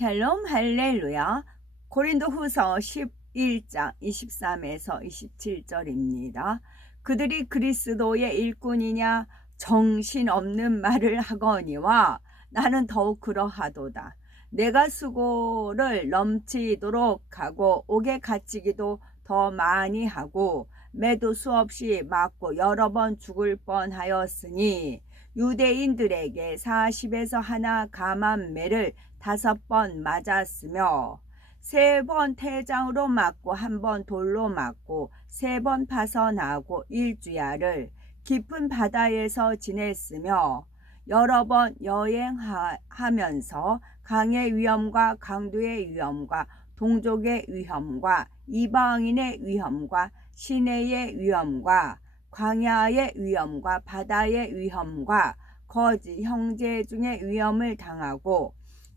샬롬 할렐루야. 고린도후서 11장 23에서 27절입니다. 그들이 그리스도의 일꾼이냐 정신없는 말을 하거니와 나는 더욱 그러하도다. 내가 수고를 넘치도록 하고 옥에 갇히기도 더 많이 하고 매도 수없이 맞고 여러 번 죽을 뻔하였으니 유대인들에게 40에서 하나 감한 매를 5번 맞았으며 3번 태장으로 맞고 1번 돌로 맞고 3번 파선하고 일주야를 깊은 바다에서 지냈으며 여러 번 여행하면서 강의 위험과 강도의 위험과 동족의 위험과 이방인의 위험과 시내의 위험과 광야의 위험과 바다의 위험과 거짓 형제 중의 위험을 당하고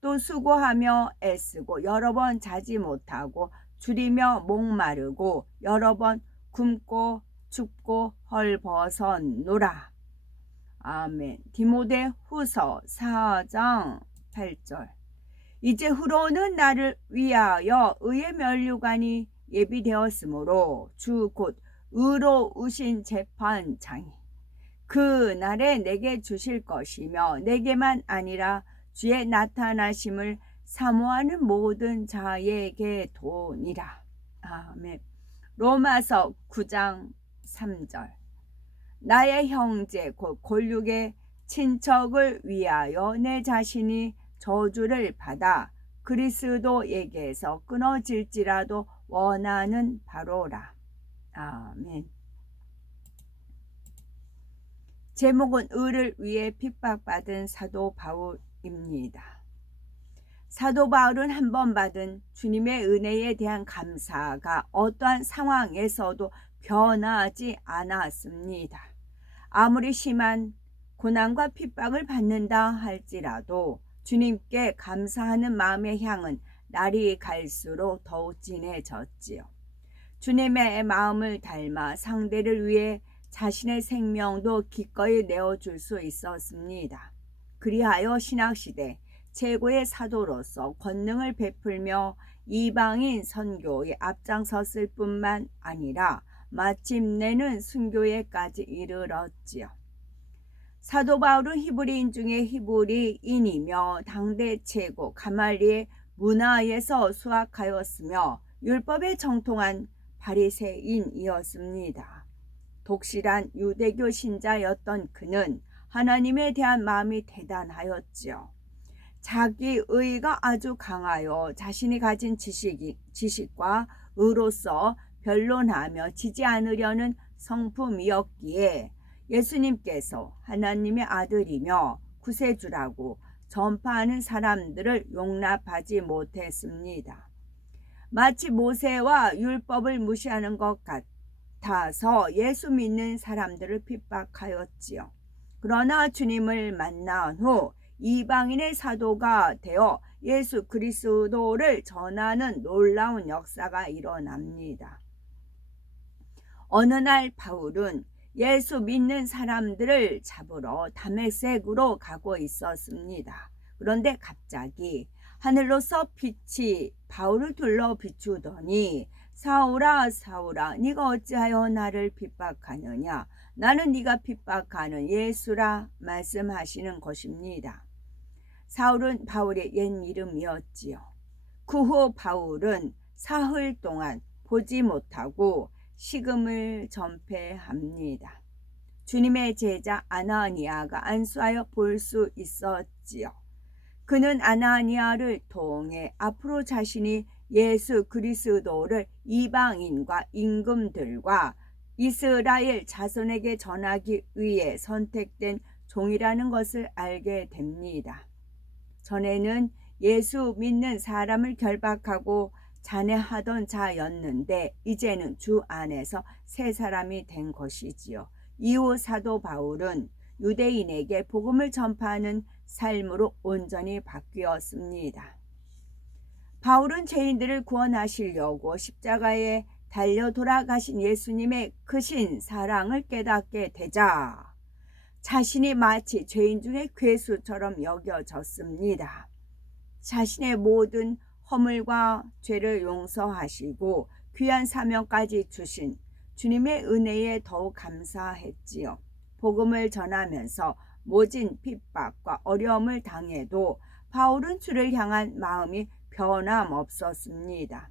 또 수고하며 애쓰고 여러 번 자지 못하고 줄이며 목마르고 여러 번 굶고 춥고 헐벗었노라. 아멘. 디모데후서 4장 8절. 이제 후로는 나를 위하여 의의 면류관이 예비되었으므로 주 곧 의로우신 재판장이 그 날에 내게 주실 것이며 내게만 아니라 주의 나타나심을 사모하는 모든 자에게 도니라. 아멘. 로마서 9장 3절. 나의 형제 곧 골육의 친척을 위하여 내 자신이 저주를 받아 그리스도에게서 끊어질지라도 원하는 바로라. 아멘. 제목은 의를 위해 핍박받은 사도 바울입니다. 사도 바울은 한 번 받은 주님의 은혜에 대한 감사가 어떠한 상황에서도 변하지 않았습니다. 아무리 심한 고난과 핍박을 받는다 할지라도 주님께 감사하는 마음의 향은 날이 갈수록 더욱 진해졌지요. 주님의 마음을 닮아 상대를 위해 자신의 생명도 기꺼이 내어줄 수 있었습니다. 그리하여 신학시대 최고의 사도로서 권능을 베풀며 이방인 선교에 앞장섰을 뿐만 아니라 마침내는 순교에까지 이르렀지요. 사도 바울은 히브리인 중에 히브리인이며 당대 최고 가말리엘 문화에서 수학하였으며 율법에 정통한 바리새인이었습니다. 독실한 유대교 신자였던 그는 하나님에 대한 마음이 대단하였지요. 자기 의가 아주 강하여 자신이 가진 지식과 의로서 변론하며 지지 않으려는 성품이었기에 예수님께서 하나님의 아들이며 구세주라고 전파하는 사람들을 용납하지 못했습니다. 마치 모세와 율법을 무시하는 것 같아서 예수 믿는 사람들을 핍박하였지요. 그러나 주님을 만난 후 이방인의 사도가 되어 예수 그리스도를 전하는 놀라운 역사가 일어납니다. 어느 날 바울은 예수 믿는 사람들을 잡으러 다메섹으로 가고 있었습니다. 그런데 갑자기 하늘로서 빛이 바울을 둘러 비추더니 사울아 사울아 네가 어찌하여 나를 핍박하느냐 나는 네가 핍박하는 예수라 말씀하시는 것입니다. 사울은 바울의 옛 이름이었지요. 그 후 바울은 사흘 동안 보지 못하고 식음을 전폐합니다. 주님의 제자 아나니아가 안수하여 볼 수 있었지요. 그는 아나니아를 통해 앞으로 자신이 예수 그리스도를 이방인과 임금들과 이스라엘 자손에게 전하기 위해 선택된 종이라는 것을 알게 됩니다. 전에는 예수 믿는 사람을 결박하고 잔해하던 자였는데 이제는 주 안에서 새 사람이 된 것이지요. 이후 사도 바울은 유대인에게 복음을 전파하는 삶으로 온전히 바뀌었습니다. 바울은 죄인들을 구원하시려고 십자가에 달려 돌아가신 예수님의 크신 사랑을 깨닫게 되자 자신이 마치 죄인 중의 괴수처럼 여겨졌습니다. 자신의 모든 허물과 죄를 용서하시고 귀한 사명까지 주신 주님의 은혜에 더욱 감사했지요. 복음을 전하면서 모진 핍박과 어려움을 당해도 바울은 주를 향한 마음이 변함없었습니다.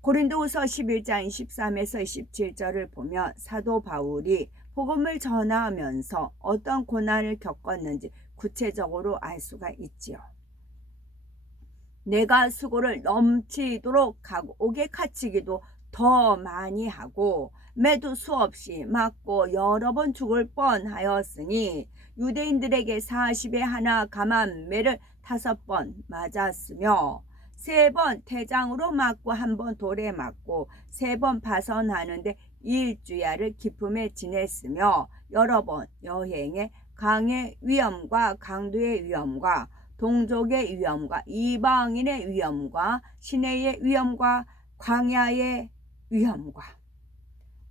고린도후서 11장 23에서 27절을 보면 사도 바울이 복음을 전하면서 어떤 고난을 겪었는지 구체적으로 알 수가 있지요. 내가 수고를 넘치도록 하고 옥에 갇히기도 더 많이 하고 매도 수없이 맞고 여러 번 죽을 뻔하였으니 유대인들에게 40에 하나 감한매를 5번 맞았으며 3번 태장으로 맞고 1번 돌에 맞고 3번 파선하는데 일주야를 기품에 지냈으며 여러 번 여행에 강의 위험과 강도의 위험과 동족의 위험과 이방인의 위험과 시내의 위험과 광야의 위험과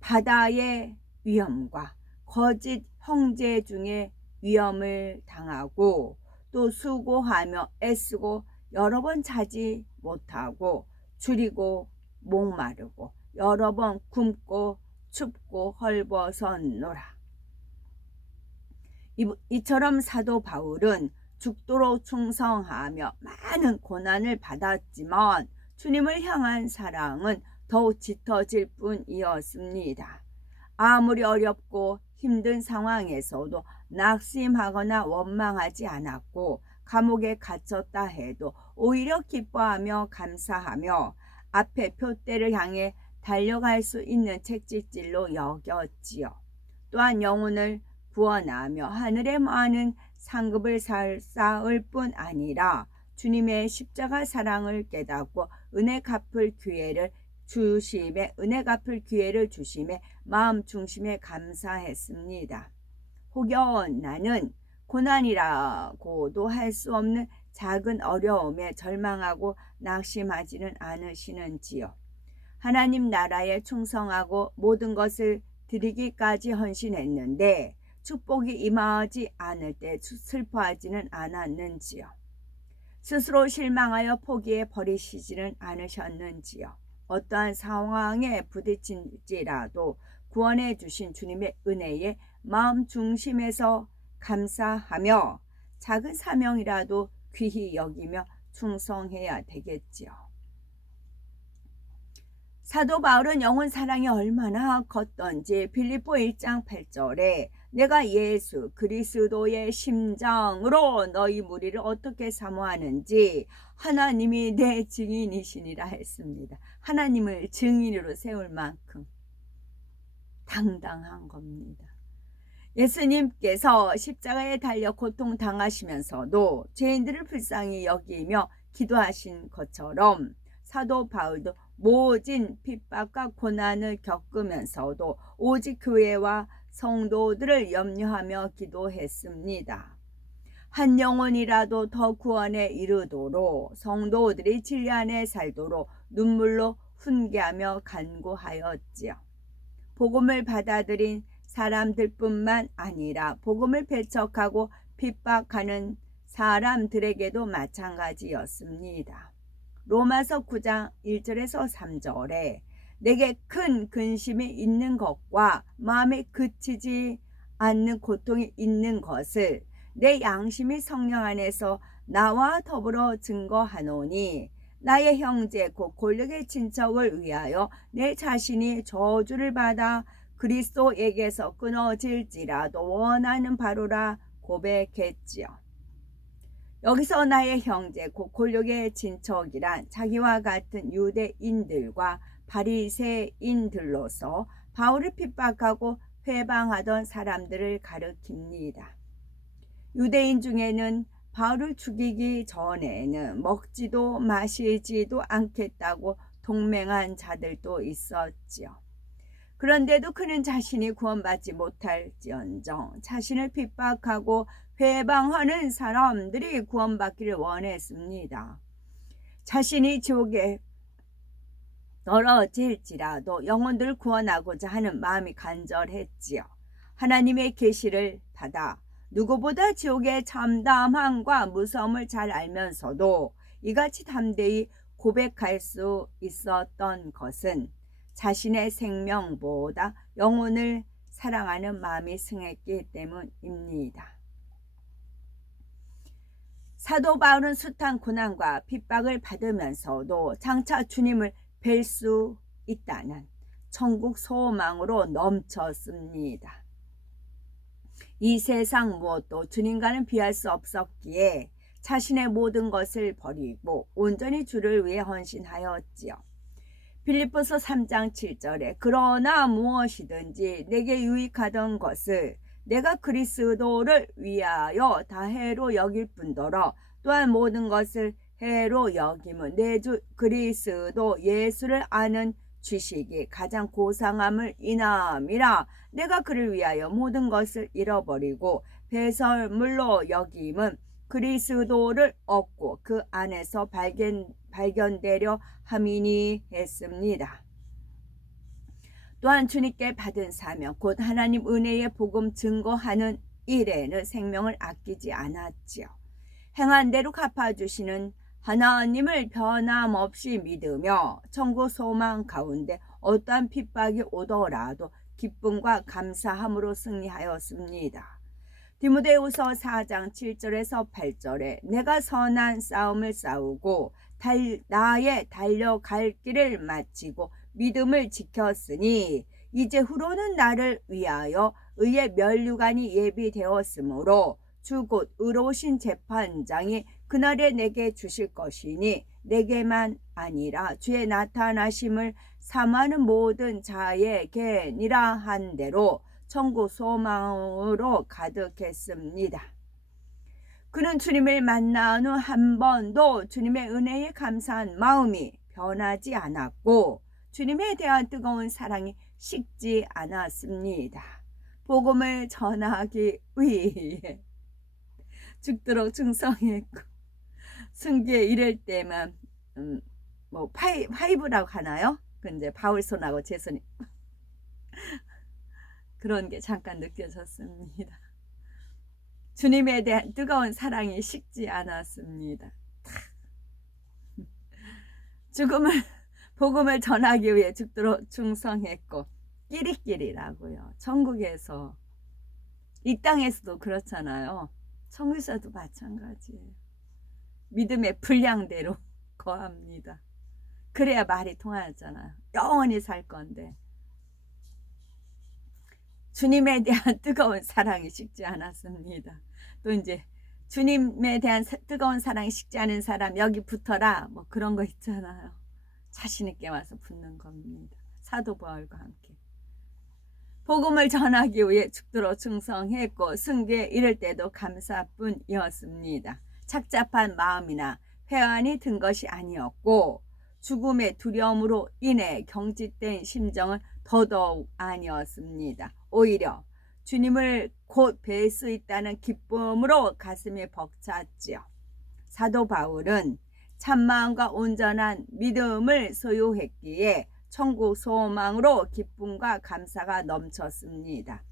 바다의 위험과 거짓 형제 중에 위험을 당하고 또 수고하며 애쓰고 여러 번 자지 못하고 줄이고 목마르고 여러 번 굶고 춥고 헐벗었노라. 이처럼 사도 바울은 죽도록 충성하며 많은 고난을 받았지만 주님을 향한 사랑은 더욱 짙어질 뿐이었습니다. 아무리 어렵고 힘든 상황에서도 낙심하거나 원망하지 않았고 감옥에 갇혔다 해도 오히려 기뻐하며 감사하며 앞에 표대를 향해 달려갈 수 있는 채찍질로 여겼지요. 또한 영혼을 구원하며 하늘에 많은 상급을 쌓을 뿐 아니라 주님의 십자가 사랑을 깨닫고 은혜 갚을 기회를 주심에 마음 중심에 감사했습니다. 혹여 나는 고난이라고도 할 수 없는 작은 어려움에 절망하고 낙심하지는 않으시는지요. 하나님 나라에 충성하고 모든 것을 드리기까지 헌신했는데 축복이 임하지 않을 때 슬퍼하지는 않았는지요. 스스로 실망하여 포기해 버리시지는 않으셨는지요. 어떠한 상황에 부딪힐지라도 구원해 주신 주님의 은혜에 마음 중심에서 감사하며 작은 사명이라도 귀히 여기며 충성해야 되겠지요. 사도 바울은 영혼 사랑이 얼마나 컸던지 빌립보 1장 8절에 내가 예수 그리스도의 심장으로 너희 무리를 어떻게 사모하는지 하나님이 내 증인이시니라 했습니다. 하나님을 증인으로 세울 만큼 당당한 겁니다. 예수님께서 십자가에 달려 고통당하시면서도 죄인들을 불쌍히 여기며 기도하신 것처럼 사도 바울도 모진 핍박과 고난을 겪으면서도 오직 교회와 성도들을 염려하며 기도했습니다. 한 영혼이라도 더 구원에 이르도록 성도들이 진리 안에 살도록 눈물로 훈계하며 간구하였지요. 복음을 받아들인 사람들뿐만 아니라 복음을 배척하고 핍박하는 사람들에게도 마찬가지였습니다. 로마서 9장 1절에서 3절에 내게 큰 근심이 있는 것과 마음에 그치지 않는 고통이 있는 것을 내 양심이 성령 안에서 나와 더불어 증거하노니 나의 형제 곧 골격의 친척을 위하여 내 자신이 저주를 받아 그리스도에게서 끊어질지라도 원하는 바로라 고백했지요. 여기서 나의 형제 곧 골격의 친척이란 자기와 같은 유대인들과 바리새인들로서 바울을 핍박하고 회방하던 사람들을 가리킵니다. 유대인 중에는 바울을 죽이기 전에는 먹지도 마시지도 않겠다고 동맹한 자들도 있었지요. 그런데도 그는 자신이 구원받지 못할지언정 자신을 핍박하고 회방하는 사람들이 구원받기를 원했습니다. 자신이 지옥에 떨어질지라도 영혼들을 구원하고자 하는 마음이 간절했지요. 하나님의 계시를 받아 누구보다 지옥의 참담함과 무서움을 잘 알면서도 이같이 담대히 고백할 수 있었던 것은 자신의 생명보다 영혼을 사랑하는 마음이 승했기 때문입니다. 사도 바울은 숱한 고난과 핍박을 받으면서도 장차 주님을 뵐 수 있다는 천국 소망으로 넘쳤습니다. 이 세상 무엇도 주님과는 비할 수 없었기에 자신의 모든 것을 버리고 온전히 주를 위해 헌신하였지요. 빌립보서 3장 7절에 그러나 무엇이든지 내게 유익하던 것을 내가 그리스도를 위하여 다 해로 여길 뿐더러 또한 모든 것을 해로 여김은 내 주 그리스도 예수를 아는 지식이 가장 고상함을 인함이라. 내가 그를 위하여 모든 것을 잃어버리고 배설물로 여김은 그리스도를 얻고 그 안에서 발견되려 함이니 했습니다. 또한 주님께 받은 사명 곧 하나님 은혜의 복음 증거하는 일에는 생명을 아끼지 않았지요. 행한 대로 갚아주시는 하나님을 변함없이 믿으며 천국 소망 가운데 어떠한 핍박이 오더라도 기쁨과 감사함으로 승리하였습니다. 디모데후서 4장 7절에서 8절에 내가 선한 싸움을 싸우고 나의 달려갈 길을 마치고 믿음을 지켰으니 이제 후로는 나를 위하여 의의 면류관이 예비되었으므로 주 곧 의로우신 재판장이 그날에 내게 주실 것이니 내게만 아니라 주의 나타나심을 사모하는 모든 자에게니라 한 대로 천국 소망으로 가득했습니다. 그는 주님을 만난 후 한 번도 주님의 은혜에 감사한 마음이 변하지 않았고 주님에 대한 뜨거운 사랑이 식지 않았습니다. 복음을 전하기 위해 죽도록 충성했고 승기에 이를 때만 파이브라고 하나요? 그 이제 바울 손하고 제 손이 그런 게 잠깐 느껴졌습니다. 주님에 대한 뜨거운 사랑이 식지 않았습니다. 복음을 전하기 위해 죽도록 충성했고 끼리끼리라고요. 천국에서 이 땅에서도 그렇잖아요. 천국에서도 마찬가지예요. 믿음의 분량대로 거합니다. 그래야 말이 통하잖아요. 영원히 살 건데 주님에 대한 뜨거운 사랑이 식지 않았습니다. 또 이제 주님에 대한 뜨거운 사랑이 식지 않은 사람 여기 붙어라 뭐 그런 거 있잖아요. 자신 있게 와서 붙는 겁니다. 사도 바울과 함께 복음을 전하기 위해 죽도록 충성했고 승계에 이를 때도 감사뿐이었습니다. 착잡한 마음이나 회한이 든 것이 아니었고 죽음의 두려움으로 인해 경직된 심정은 더더욱 아니었습니다. 오히려 주님을 곧 뵐 수 있다는 기쁨으로 가슴이 벅찼지요. 사도 바울은 참마음과 온전한 믿음을 소유했기에 천국 소망으로 기쁨과 감사가 넘쳤습니다.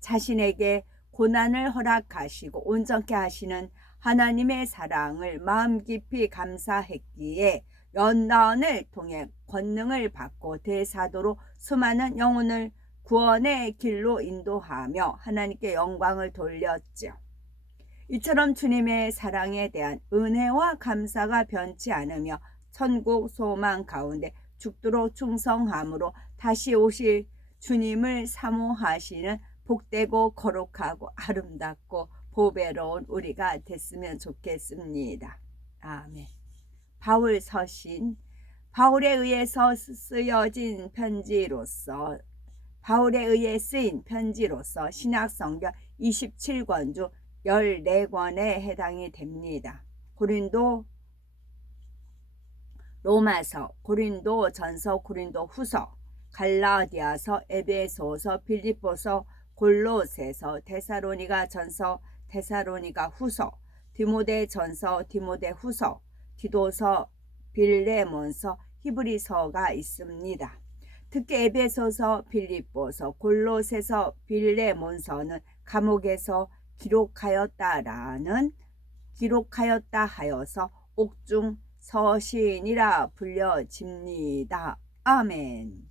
자신에게 고난을 허락하시고 온전케 하시는 하나님의 사랑을 마음 깊이 감사했기에 연단을 통해 권능을 받고 대사도로 수많은 영혼을 구원의 길로 인도하며 하나님께 영광을 돌렸죠. 이처럼 주님의 사랑에 대한 은혜와 감사가 변치 않으며 천국 소망 가운데 죽도록 충성함으로 다시 오실 주님을 사모하시는 복되고 거룩하고 아름답고 보배로운 우리가 됐으면 좋겠습니다. 아멘. 바울 서신, 바울에 의해서 쓰여진 편지로서 바울에 의해 쓰인 편지로서 신약성경 27권 중 14권에 해당이 됩니다. 고린도 로마서, 고린도 전서, 고린도 후서, 갈라디아서, 에베소서, 빌립보서, 골로새서, 데살로니가 전서, 데살로니가 후서, 디모데 전서, 디모데 후서, 디도서, 빌레몬서, 히브리서가 있습니다. 특히 에베소서, 빌립보서, 골로새서, 빌레몬서는 감옥에서 기록하였다 하여서 옥중 서신이라 불려집니다. 아멘.